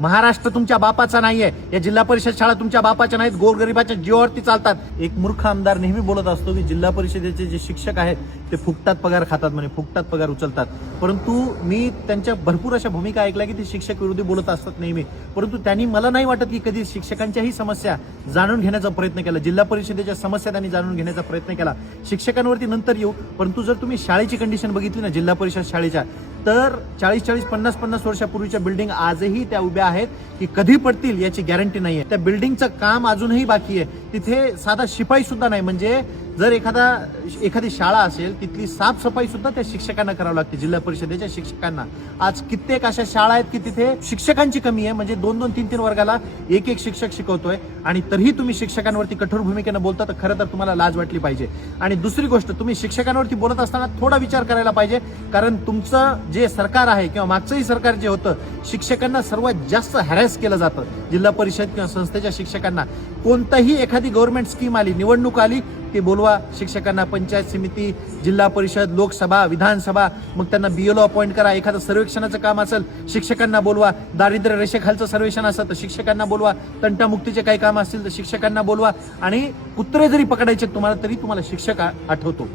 महाराष्ट्र तुमच्या बापाचा नाहीये, या जिल्हा परिषद शाळा तुमच्या बापाच्या नाहीत, गोरगरिबाच्या जीवावरती चालतात. एक मूर्ख आमदार नेहमी बोलत असतो की जिल्हा परिषदेचे जे शिक्षक आहेत ते फुकटात पगार खातात, म्हणे फुकटात पगार उचलतात. परंतु मी त्यांच्या भरपूर अशा भूमिका ऐकल्या की ते शिक्षक विरोधी बोलत असतात नेहमी. परंतु त्यांनी मला नाही वाटत की कधी शिक्षकांच्याही समस्या जाणून घेण्याचा प्रयत्न केला, जिल्हा परिषदेच्या समस्या त्यांनी जाणून घेण्याचा प्रयत्न केला. शिक्षकांवरती नंतर येऊ, परंतु जर तुम्ही शाळेची कंडिशन बघितली ना जिल्हा परिषद शाळेच्या, तर 40-40, 50-50 वर्षापूर्वीच्या बिल्डिंग आजही त्या उभ्या आहेत की कधी पडतील याची गॅरंटी नाहीये. त्या बिल्डिंगचं काम अजूनही बाकी आहे. तिथे साधा शिपाई सुद्धा नाही. म्हणजे जर एखादी शाळा असेल तिथली साफसफाई सुद्धा त्या शिक्षकांना करावं लागते, जिल्हा परिषदेच्या शिक्षकांना. आज कित्येक अशा शाळा आहेत की तिथे शिक्षकांची कमी आहे. म्हणजे 2-2, 3-3 वर्गाला एक शिक्षक शिकवतोय आणि तरीही तुम्ही शिक्षकांवरती कठोर भूमिकेनं बोलता, तर खरं तर तुम्हाला लाज वाटली पाहिजे. आणि दुसरी गोष्ट, तुम्ही शिक्षकांवरती बोलत असताना थोडा विचार करायला पाहिजे, कारण तुमचं जे सरकार आहे किंवा मागचंही सरकार जे होतं, शिक्षकांना सर्वात जास्त हॅरॅस केलं जातं. जिल्हा परिषद किंवा संस्थेच्या शिक्षकांना कोणताही एखादी गव्हर्नमेंट स्कीम आली, निवडणूक आली, ते बोलवा शिक्षकांना. पंचायत समिती, जिल्हा परिषद, लोकसभा, विधानसभा, मग त्यांना BLO अपॉइंट करा. एखादं सर्वेक्षणाचं काम असेल, शिक्षकांना बोलवा. दारिद्र्य रेषेखालचं सर्वेक्षण असेल तर शिक्षकांना बोलवा. तंटामुक्तीचे काही काम असतील तर शिक्षकांना बोलवा. आणि कुत्रे जरी पकडायचे तुम्हाला तरी तुम्हाला शिक्षक आठवतो.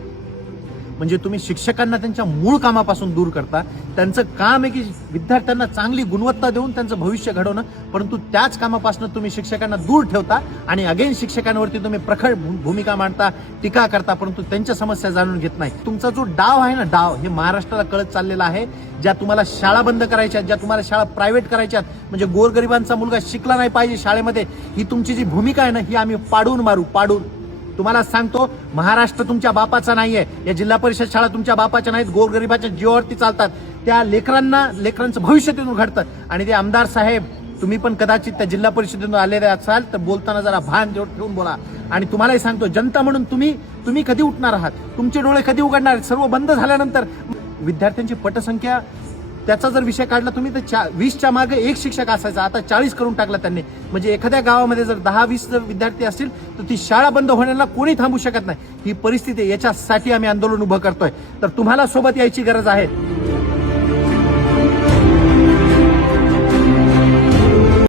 म्हणजे तुम्ही शिक्षकांना त्यांच्या मूळ कामापासून दूर करता. त्यांचं काम आहे की विद्यार्थ्यांना चांगली गुणवत्ता देऊन त्यांचं भविष्य घडवणं, परंतु त्याच कामापासून तुम्ही शिक्षकांना दूर ठेवता आणि अगेन शिक्षकांवरती तुम्ही प्रखर भूमिका मांडता, टीका करता, परंतु त्यांच्या समस्या जाणून घेत नाही. तुमचा जो डाव आहे ना, डाव हे महाराष्ट्राला कळत चाललेला आहे. ज्या तुम्हाला शाळा बंद करायच्या, ज्या तुम्हाला शाळा प्रायव्हेट करायच्यात, म्हणजे गोरगरिबांचा मुलगा शिकला नाही पाहिजे शाळेमध्ये, ही तुमची जी भूमिका आहे ना, ही आम्ही पाडून मारू, पाडून. तुम्हाला सांगतो, महाराष्ट्र तुमच्या बापाचा नाहीये, या जिल्हा परिषद शाळा तुमच्या बापाच्या नाहीत, गोरगरिबाच्या जीवावरती चालतात. त्या लेकरांचं भविष्य तिथून घडतं. आणि ते आमदार साहेब, तुम्ही पण कदाचित त्या जिल्हा परिषदेतून आलेले असाल तर बोलताना जरा भान ठेवून बोला. आणि तुम्हालाही सांगतो, जनता म्हणून तुम्ही कधी उठणार आहात, तुमचे डोळे कधी उघडणार. सर्व बंद झाल्यानंतर विद्यार्थ्यांची पटसंख्या, त्याचा जर विषय काढला तुम्ही, तर 20च्या मागे एक शिक्षक असायचा, आता 40 करून टाकला त्यांनी. म्हणजे एखाद्या गावामध्ये जर 10-20 जर विद्यार्थी असतील तर ती शाळा बंद होण्याला कोणी थांबू शकत नाही. ही परिस्थिती, याच्यासाठी आम्ही आंदोलन उभं करतोय. तर तुम्हाला सोबत यायची गरज आहे.